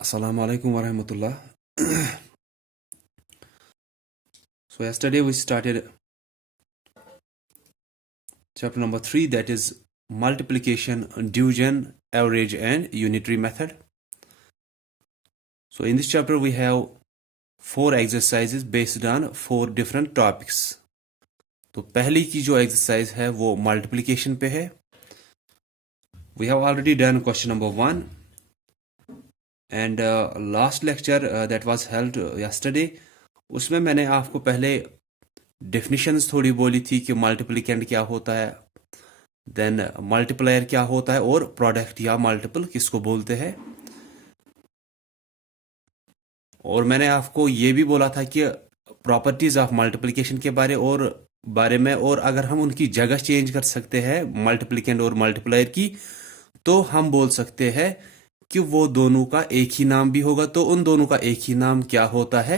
Assalamu alaikum wa rahmatullah. So yesterday we started chapter number 3, that is multiplication, division, average and unitary method. So in this chapter we have 4 exercises based on 4 different topics. तो पहली की जो exercise है वो multiplication पे है. We have already done question number 1 and last lecture that was held yesterday, उसमें मैंने आपको पहले डेफिनेशंस थोड़ी बोली थी कि मल्टीप्लिकेंट क्या होता है, देन मल्टीप्लायर क्या होता है और प्रोडक्ट या मल्टीपल किसको बोलते हैं. और मैंने आपको ये भी बोला था कि प्रॉपर्टीज ऑफ मल्टीप्लिकेशन के बारे में और अगर हम उनकी जगह चेंज कर सकते हैं मल्टीप्लिकेंट और मल्टीप्लायर की, तो हम बोल सकते हैं कि वो दोनों का एक ही नाम भी होगा. तो उन दोनों का एक ही नाम क्या होता है?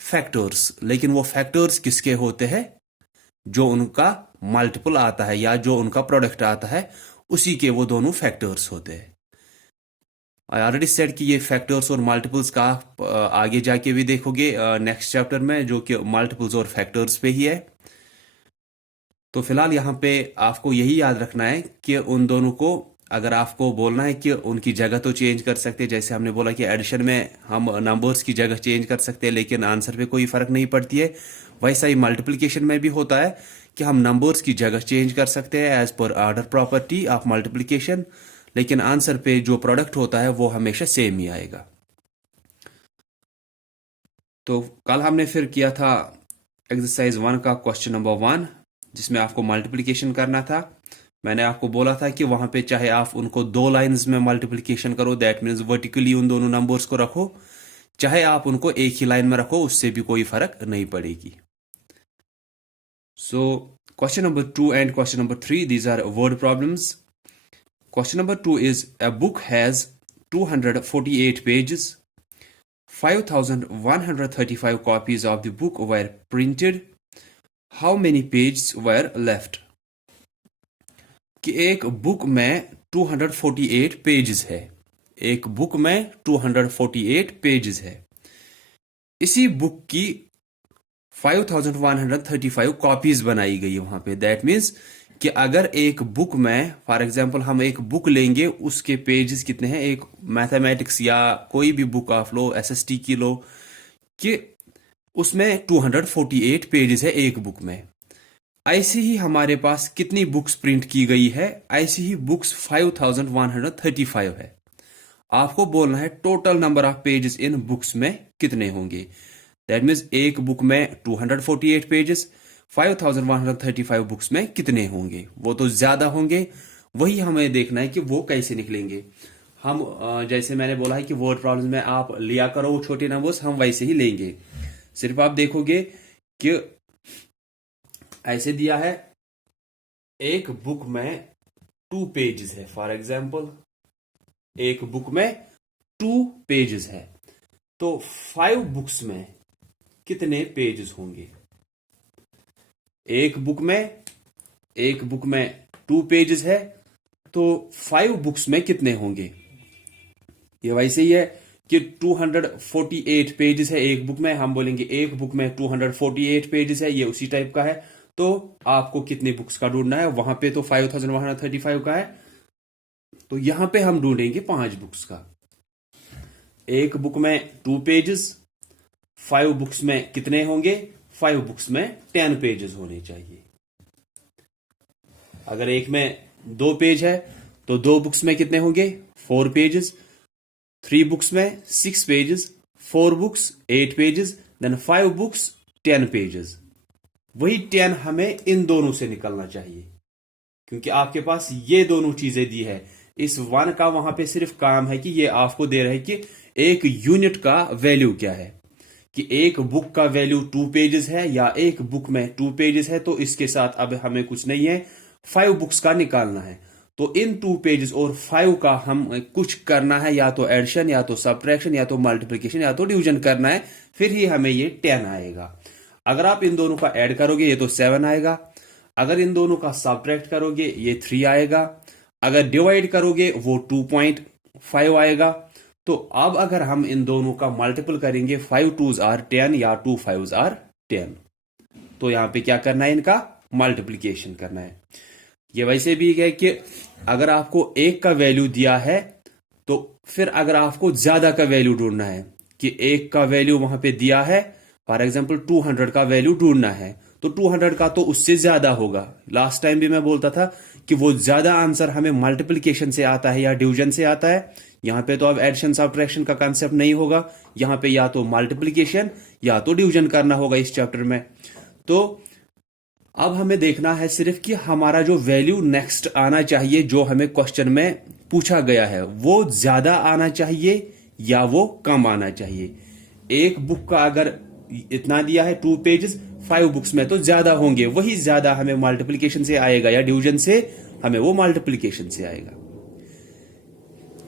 फैक्टर्स. लेकिन वो फैक्टर्स किसके होते हैं? जो उनका मल्टीपल आता है या जो उनका प्रोडक्ट आता है उसी के वो दोनों फैक्टर्स होते हैं. आई ऑलरेडी सेड कि ये फैक्टर्स और मल्टीपल्स का आगे जाके भी देखोगे नेक्स्ट चैप्टर में, जो कि मल्टीपल्स और फैक्टर्स पे ही है. तो फिलहाल यहाँ पे आपको यही याद रखना है कि उन दोनों को अगर आपको बोलना है कि उनकी जगह तो चेंज कर सकते हैं, जैसे हमने बोला कि एडिशन में हम नंबर्स की जगह चेंज कर सकते हैं लेकिन आंसर पे कोई फर्क नहीं पड़ती है, वैसा ही मल्टीप्लिकेशन में भी होता है कि हम नंबर्स की जगह चेंज कर सकते हैं as per order property of multiplication, लेकिन आंसर पे जो प्रोडक्ट होता है वो हमेशा सेम ही आएगा. तो कल हमने फिर किया था एक्सरसाइज 1 का क्वेश्चन नंबर 1, जिसमें आपको मल्टीप्लिकेशन करना था. मैंने आपको बोला था कि वहां पे चाहे आप उनको 2 लाइंस में मल्टीप्लिकेशन करो, दैट मीन्स वर्टिकली उन दोनों नंबर्स को रखो, चाहे आप उनको एक ही लाइन में रखो, उससे भी कोई फर्क नहीं पड़ेगी. So question number 2 and question number 3, these are word problems. Question number 2 is, a book has 248 pages. 5,135 copies of the book were printed. How many pages were left? कि एक बुक में 248 पेजेस है. एक बुक में 248 pages है. इसी book की 5,135 copies बनाई गई वहां पे. दैट मीन्स कि अगर एक बुक में फॉर एग्जांपल हम एक बुक लेंगे, उसके पेजेस कितने हैं, एक मैथमेटिक्स या कोई भी बुक आप लो, एसएसटी की लो, कि उसमें 248 पेजेस है एक बुक में. ऐसे ही हमारे पास कितनी बुक्स प्रिंट की गई है? ऐसी ही बुक्स 5,135 है. आपको बोलना है total number of pages in books में कितने होंगे. दैट मीन्स एक बुक में 248 पेजेस, 5,135 बुक्स में कितने होंगे? वो तो ज्यादा होंगे. वही हमें देखना है कि वो कैसे निकलेंगे. हम जैसे मैंने बोला है कि वर्ड प्रॉब्लम्स में आप लिया करो छोटे नंबर्स, हम वैसे ही लेंगे. सिर्फ आप देखोगे कि ऐसे दिया है, एक बुक में 2 पेजेस है. फॉर एग्जाम्पल एक बुक में 2 पेजेस है, तो 5 बुक्स में कितने पेजेस होंगे? एक बुक में 2 पेजेस है, तो 5 बुक्स में कितने होंगे? ये वैसे ही है कि 248 पेजेस है एक बुक में, हम बोलेंगे एक बुक में 248 पेजेस है, ये उसी टाइप का है. तो आपको कितनी बुक्स का ढूंढना है? वहां पे तो 5,135 का है, तो यहां पे हम ढूंढेंगे 5 बुक्स का. एक बुक में 2 पेजेस, 5 बुक्स में कितने होंगे? 5 बुक्स में 10 पेजेस होने चाहिए. अगर एक में 2 पेज है तो 2 बुक्स में कितने होंगे? 4 पेजेस. 3 बुक्स में 6 pages, 4 books 8 pages, then 5 books 10 pages. वही 10 हमें इन दोनों से निकलना चाहिए, क्योंकि आपके पास ये दोनों चीजें दी है. इस 1 का वहां पे सिर्फ काम है कि ये आपको दे रहा है कि एक यूनिट का वैल्यू क्या है, कि एक बुक का वैल्यू 2 पेजेस है या एक बुक में 2 पेजेस है. तो इसके साथ अब हमें कुछ नहीं है, 5 बुक्स का निकालना है. तो इन 2 पेजेस और 5 का हम कुछ करना है, या तो एडिशन या तो सब्ट्रैक्शन या तो मल्टीप्लिकेशन या तो डिवीजन करना है, फिर ही हमें ये 10 आएगा. अगर आप इन दोनों का ऐड करोगे ये तो 7 आएगा. अगर इन दोनों का सब्ट्रैक्ट करोगे ये 3 आएगा. अगर डिवाइड करोगे वो 2.5 आएगा. तो अब अगर हम इन दोनों का मल्टीपल करेंगे, 5 2s आर 10 या 2 5s आर 10, तो यहां पे क्या करना है, इनका मल्टीप्लीकेशन करना है। ये वैसे भी है कि अगर आपको एक का वैल्यू दिया है तो फिर अगर आपको ज्यादा का वैल्यू ढूंढना है कि एक का वैल्यू वहां पे दिया है, फॉर एग्जांपल 200 का वैल्यू ढूंढना है, तो 200 का तो उससे ज्यादा होगा। लास्ट टाइम भी मैं बोलता था कि वो ज्यादा आंसर हमें मल्टीप्लीकेशन से आता है या डिवीजन से आता है। यहां पे तो अब एडिशन सब्ट्रैक्शन का कांसेप्ट नहीं होगा, यहां पे या तो मल्टीप्लीकेशन या तो डिवीजन करना होगा इस चैप्टर में। तो अब हमें देखना है सिर्फ कि हमारा जो वैल्यू नेक्स्ट आना चाहिए, जो हमें क्वेश्चन में पूछा गया है, वो ज्यादा आना चाहिए या वो कम आना चाहिए। एक बुक का अगर इतना दिया है 2 पेजेस, 5 बुक्स में तो ज्यादा होंगे, वही ज्यादा हमें मल्टीप्लीकेशन से आएगा या डिवीजन से, हमें वो मल्टीप्लीकेशन से आएगा।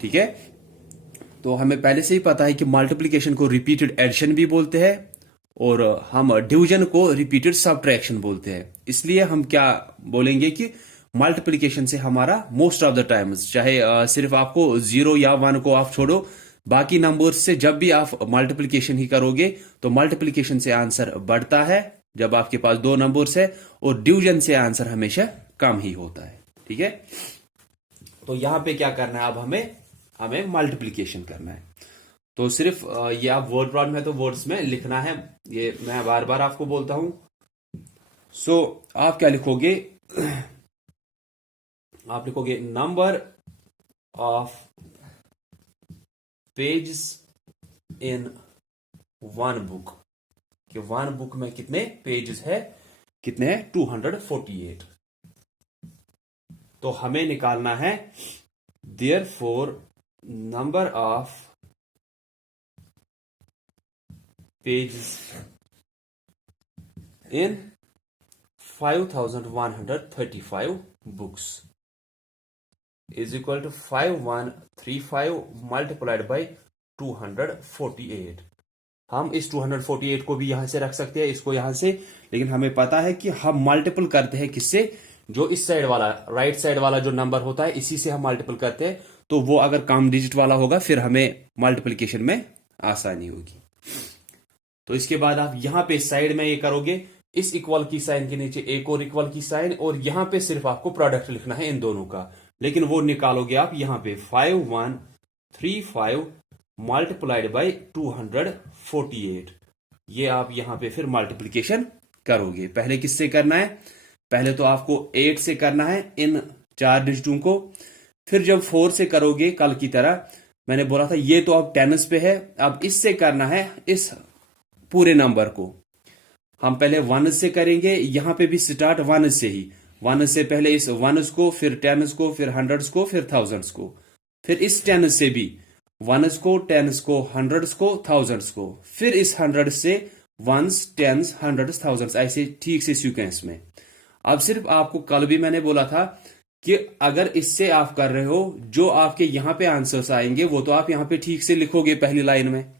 ठीक है, तो हमें पहले से ही पता है कि मल्टीप्लीकेशन को रिपीटेड एडिशन भी बोलते हैं और हम डिवीजन को रिपीटेड सब्ट्रैक्शन बोलते हैं। इसलिए हम क्या बोलेंगे कि मल्टीप्लीकेशन से हमारा मोस्ट ऑफ द टाइम्स, चाहे सिर्फ आपको 0 या 1 को आप छोड़ो, बाकी नंबर्स से जब भी आप मल्टीप्लीकेशन ही करोगे तो मल्टीप्लीकेशन से आंसर बढ़ता है जब आपके पास 2 नंबर्स है, और डिवीजन से आंसर हमेशा कम ही होता है। ठीक है, तो यहां पे क्या करना है, अब हमें मल्टीप्लीकेशन करना है। तो सिर्फ ये आप वर्ड प्रॉब्लम है तो वर्ड्स में लिखना है, ये मैं बार बार आपको बोलता हूं। सो आप क्या लिखोगे, आप लिखोगे number of pages in one book, कि वन बुक में कितने पेजेस है, कितने हैं, 248। तो हमें निकालना है therefore number of pages in 5135 books is equal to 5135 multiplied by 248। हम इस 248 को भी यहां से रख सकते हैं, इसको यहां से, लेकिन हमें पता है कि हम मल्टीपल करते हैं किससे, जो इस साइड वाला राइट साइड वाला जो नंबर होता है, इसी से हम मल्टीपल करते हैं। तो वो अगर कम डिजिट वाला होगा फिर हमें मल्टीप्लिकेशन में आसानी होगी। तो इसके बाद आप यहां पे साइड में ये करोगे, इस इक्वल की साइन के नीचे एक और इक्वल की साइन, और यहां पे सिर्फ आपको प्रोडक्ट लिखना है इन दोनों का, लेकिन वो निकालोगे आप यहां पे 5135 मल्टीप्लाइड बाई 248। ये आप यहां पे फिर मल्टीप्लिकेशन करोगे। पहले किससे करना है, पहले तो आपको 8 से करना है इन 4 डिजिटों को, फिर जब 4 से करोगे कल की तरह, मैंने बोला था ये तो अब टेंस पे है, अब इससे करना है इस पूरे नंबर को। हम पहले 1 से करेंगे, यहां पे भी स्टार्ट 1 से ही, 1 से पहले इस 1 को, फिर 10 को, फिर 100 को, फिर 1000 को, फिर इस 10 से भी 1 को, 10 को, 100 को, 1000 को, फिर इस 100 से 1s 10s 100s 1000s, ऐसे ठीक से सीक्वेंस में। अब सिर्फ आपको कल भी मैंने बोला था कि अगर इससे आप कर रहे हो, जो आपके यहां पे आंसर्स आएंगे वो तो आप यहां पे ठीक से लिखोगे पहली लाइन में।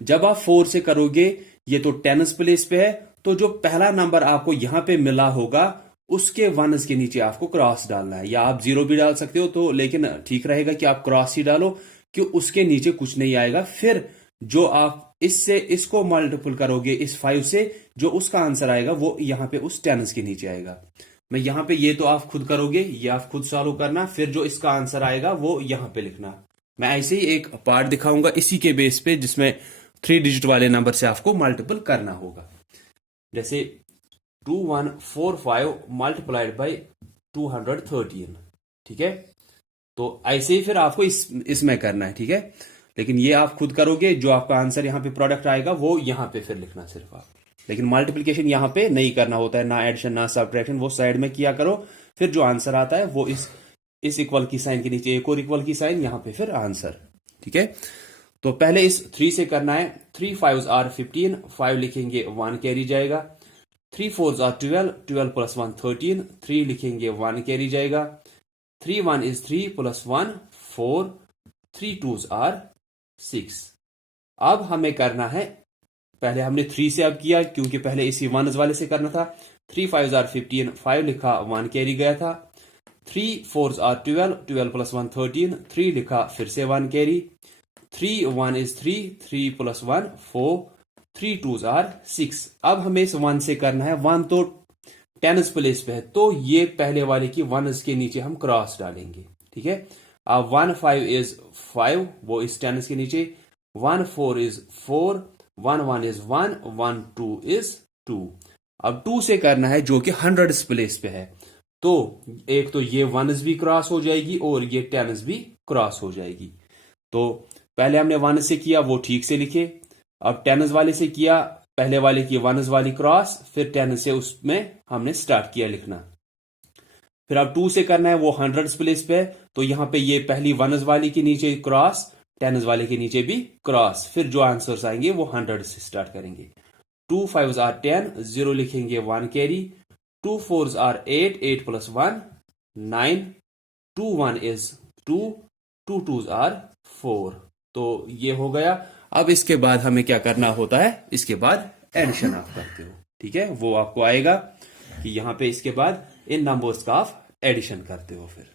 जब आप 4 से करोगे, ये तो 10s प्लेस पे है, तो जो पहला नंबर आपको यहां पे मिला होगा उसके 1s के नीचे आपको क्रॉस डालना है, या आप 0 भी डाल सकते हो, तो लेकिन ठीक रहेगा कि आप क्रॉस ही डालो कि उसके नीचे कुछ नहीं आएगा। फिर जो आप इससे इसको मल्टीपल करोगे इस 5 से, जो उसका आंसर आएगा वो यहां पे उस 10s के नीचे आएगा। मैं यहां पे, ये तो आप खुद करोगे, ये आप खुद सॉल्व करना, फिर जो इसका आंसर आएगा वो यहां पे लिखना। मैं ऐसे ही एक पार्ट दिखाऊंगा इसी के बेस पे, जिसमें 3 डिजिट वाले नंबर से आपको मल्टीपल करना होगा। जैसे 2145 मल्टीप्लाइड बाई 213। ठीक है, तो ऐसे ही फिर आपको इसमें करना है। ठीक है, लेकिन ये आप खुद करोगे, जो आपका आंसर यहाँ पे प्रोडक्ट आएगा वो यहाँ पे फिर लिखना सिर्फ आप, लेकिन मल्टीप्लिकेशन यहाँ पे नहीं करना होता है, ना एडिशन ना सब्ट्रैक्शन, वो साइड में किया करो। फिर जो आंसर आता है वो इस इक्वल की साइन के नीचे एक और इक्वल की साइन, यहाँ पे फिर आंसर। ठीक है, तो पहले इस 3 से करना है। 3 5s आर 15, 5 लिखेंगे 1 कैरी जाएगा। 3 4s आर 12, 12 प्लस 1 13, 3 लिखेंगे 1 कैरी जाएगा। 3 1 is 3 प्लस 1 4, 3 2s आर 6। अब हमें करना है, पहले हमने 3 से अब किया क्योंकि पहले इसी 1s वाले से करना था। 3 5s आर 15, 5 लिखा 1 कैरी गया था। 3 4s आर 12, 12 प्लस 1 13, 3 लिखा फिर से 1 carry. 1 is 3, 3 plus 1 4, 3 2s are 6। अब हमें इस 1 से करना है, 1 तो टेंस प्लेस पे है, तो ये पहले वाले की 1 के नीचे हम क्रॉस डालेंगे, ठीक है। अब 1 5 is 5, वो इस टेंस के नीचे, 1 4 is 4, 1 1 is 1, 1 2 is 2। अब 2 से करना है जो कि 100 प्लेस पे है, तो एक तो ये 1s भी क्रॉस हो जाएगी और ये 10s भी क्रॉस हो जाएगी। तो पहले हमने 1 से किया, वो ठीक से लिखे। अब 10s वाले से किया, पहले वाले की 1s वाली क्रॉस, फिर 10 से उसमें हमने स्टार्ट किया लिखना। फिर अब 2 से करना है, वो 100 प्लेस पे है, तो यहां पे ये पहली 1s वाली के नीचे क्रॉस, 10s वाले के नीचे भी क्रॉस, फिर जो आंसर्स आएंगे वो 100 से स्टार्ट करेंगे। 2 5s are 10, 0 लिखेंगे, 1 carry, 2 4s are 8, 8 plus 1 9, 2 1 is 2, 2 2s are 4। तो ये हो गया। अब इसके बाद हमें क्या करना होता है, इसके बाद एडिशन आप करते हो, ठीक है, वो आपको आएगा कि यहां पे इसके बाद इन नंबर्स का आप एडिशन करते हो। फिर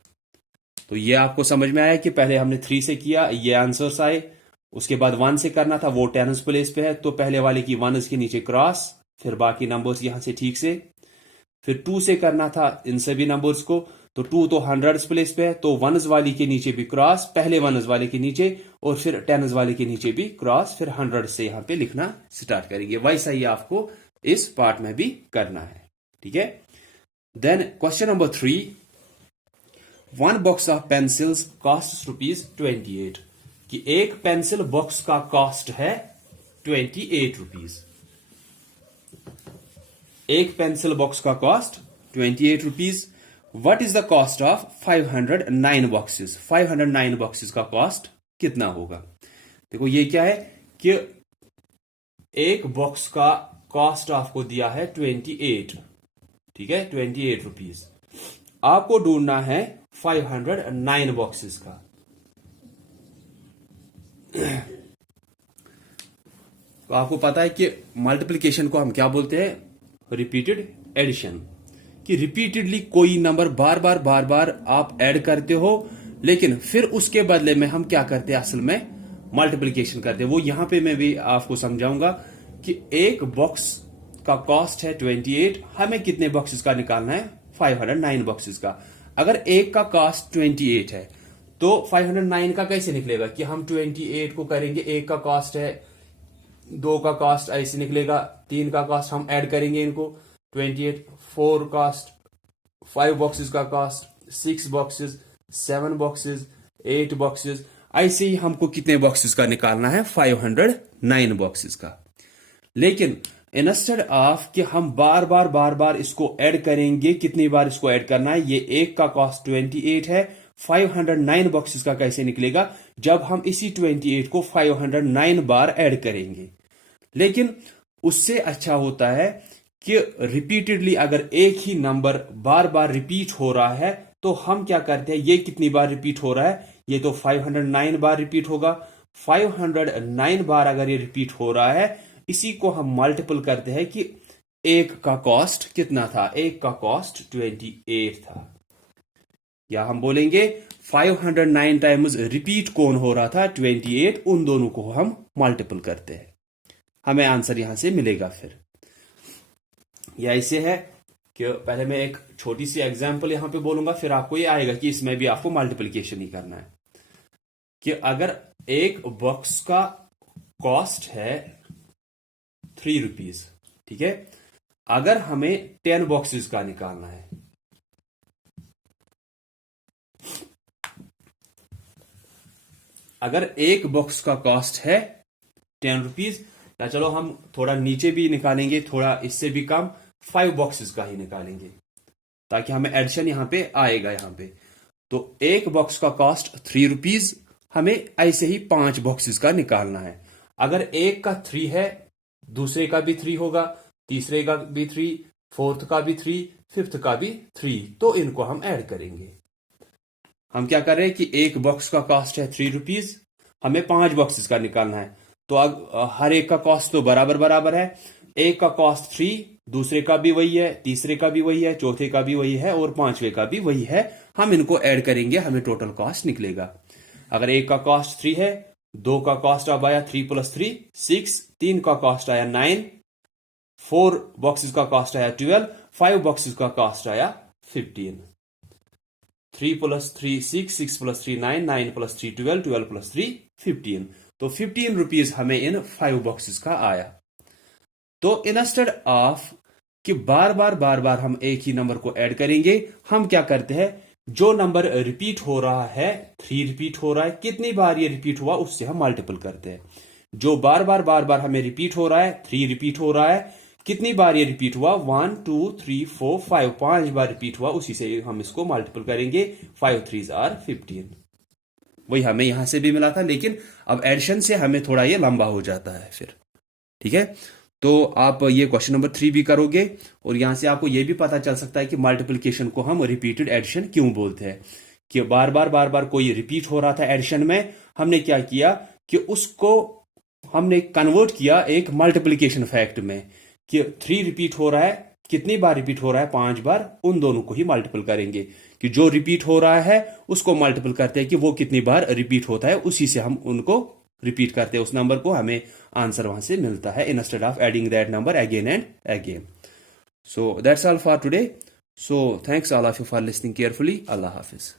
तो ये आपको समझ में आया कि पहले हमने 3 से किया, ये आंसर्स आए, उसके बाद 1 से करना था, वो 10s प्लेस पे है, तो पहले वाले की 1s के नीचे क्रॉस, फिर बाकी नंबर्स यहां से ठीक से। फिर 2 से करना था इन सभी नंबर्स को, तो 2 तो 100 प्लेस पे है, तो 1s वाली के नीचे भी क्रॉस, पहले 1s वाले के नीचे, और फिर 10s वाले के नीचे भी क्रॉस, फिर 100 से यहां पे लिखना स्टार्ट करेंगे। वैसा ही आपको इस पार्ट में भी करना है, ठीक है। Then question number 3, 1 box of pencils cost ₹28, कि एक पेंसिल बॉक्स का कॉस्ट है ₹28। एक पेंसिल बॉक्स का cost ₹28। What is the cost of 509 boxes? 509 boxes का कॉस्ट कितना होगा? देखो ये क्या है कि एक बॉक्स का कॉस्ट आपको दिया है 28, ठीक है, ₹28। आपको ढूंढना है 509 बॉक्सेस का। तो आपको पता है कि मल्टीप्लिकेशन को हम क्या बोलते हैं? Repeated addition. कि रिपीटेडली कोई नंबर बार बार आप ऐड करते हो, लेकिन फिर उसके बदले में हम क्या करते हैं, असल में मल्टीप्लिकेशन करते हैं। वो यहां पे मैं भी आपको समझाऊंगा कि एक बॉक्स का कॉस्ट है 28, हमें कितने बॉक्सेस का निकालना है? 509 बॉक्सेस का। अगर एक का कॉस्ट 28 है तो 509 का कैसे निकलेगा कि हम 28 को करेंगे, एक का कॉस्ट है, 2 का कॉस्ट ऐसे निकलेगा, 3 का कॉस्ट हम ऐड करेंगे इनको 28, 4 कॉस्ट, 5 बॉक्सेस का कॉस्ट, 6 बॉक्सेस, 7 बॉक्सेस, 8 बॉक्सेस, ऐसे ही हमको कितने बॉक्सेस का निकालना है? 509 बॉक्सेस का। लेकिन इंस्टेड ऑफ कि हम बार बार इसको ऐड करेंगे, कितनी बार इसको ऐड करना है? ये एक का कॉस्ट 28 है, 509 बॉक्सेस का कैसे निकलेगा? जब हम इसी 28 को 509 बार ऐड करेंगे। लेकिन उससे अच्छा होता है कि रिपीटेडली अगर एक ही नंबर बार बार रिपीट हो रहा है तो हम क्या करते हैं, ये कितनी बार रिपीट हो रहा है? ये तो 509 बार रिपीट होगा। 509 बार अगर ये रिपीट हो रहा है, इसी को हम मल्टीपल करते हैं कि एक का कॉस्ट कितना था? एक का कॉस्ट 28 था। या हम बोलेंगे 509 टाइम्स रिपीट कौन हो रहा था? 28। उन दोनों को हम मल्टीपल करते हैं, हमें आंसर यहां से मिलेगा। फिर यह ऐसे है कि पहले मैं एक छोटी सी एग्जांपल यहां पे बोलूंगा, फिर आपको ये आएगा कि इसमें भी आपको मल्टीप्लिकेशन ही करना है। कि अगर एक बॉक्स का कॉस्ट है ₹3, ठीक है, अगर हमें 10 बॉक्सेस का निकालना है, अगर एक बॉक्स का कॉस्ट है ₹10, या चलो हम थोड़ा नीचे भी निकालेंगे, थोड़ा इससे भी कम, 5 बॉक्सेस का ही निकालेंगे ताकि हमें एडिशन यहां पे आएगा। यहां पे तो एक बॉक्स का कॉस्ट ₹3, हमें ऐसे ही 5 बॉक्सेस का निकालना है। अगर एक का 3 है, दूसरे का भी 3 होगा, तीसरे का भी 3, फोर्थ का भी 3, फिफ्थ का भी 3, तो इनको हम ऐड करेंगे। हम क्या कर रहे हैं कि एक बॉक्स का कॉस्ट है ₹3, हमें 5 बॉक्सेस का निकालना है, तो अब हर एक का कॉस्ट तो बराबर है। एक का कॉस्ट 3, दूसरे का भी वही है, तीसरे का भी वही है, चौथे का भी वही है और पांचवे का भी वही है। हम इनको ऐड करेंगे, हमें टोटल कॉस्ट निकलेगा। अगर एक का कॉस्ट 3 है 2 का कॉस्ट अब आया 3 + 3 6, 3 का कॉस्ट आया 9, 4 बॉक्सेस का कॉस्ट आया 12, 5 बॉक्सेस का कॉस्ट आया 15। 3 + 3 6, 6 + 3 9, 9 + 3 12, 12 + 3 15। तो 15 रुपीज हमें इन 5 बॉक्सेस का आया। तो इंस्टेड ऑफ कि बार बार हम एक ही नंबर को ऐड करेंगे, हम क्या करते हैं, जो नंबर रिपीट हो रहा है 3 रिपीट हो रहा है, कितनी बार ये रिपीट हुआ उससे हम मल्टीपल करते हैं। जो बार बार हमें रिपीट हो रहा है 3 रिपीट हो रहा है, कितनी बार ये रिपीट हुआ 1 2 3 4 5, 5 बार रिपीट हुआ, उसी से हम इसको मल्टीपल करेंगे। 5 3s are 15। वही हमें यहां से भी मिला था, लेकिन अब एडिशन से हमें थोड़ा ये लंबा हो जाता है फिर। ठीक है, तो आप ये क्वेश्चन नंबर 3 भी करोगे और यहां से आपको ये भी पता चल सकता है कि मल्टीप्लिकेशन को हम रिपीटेड एडिशन क्यों बोलते हैं। कि बार बार कोई रिपीट हो रहा था एडिशन में, हमने क्या किया कि उसको हमने कन्वर्ट किया एक मल्टीप्लिकेशन फैक्ट में, कि 3 रिपीट हो रहा है, कितनी बार रिपीट हो रहा है 5 बार, उन दोनों को ही मल्टीपल करेंगे। कि जो रिपीट हो रहा है उसको मल्टीपल करते हैं कि वो कितनी बार रिपीट होता है, उसी से हम उनको रिपीट करते हैं, उस नंबर को, हमें आंसर वहां से मिलता है, instead of adding that number again and again. So that's all for today. So thanks all of you for listening carefully. Allah Hafiz.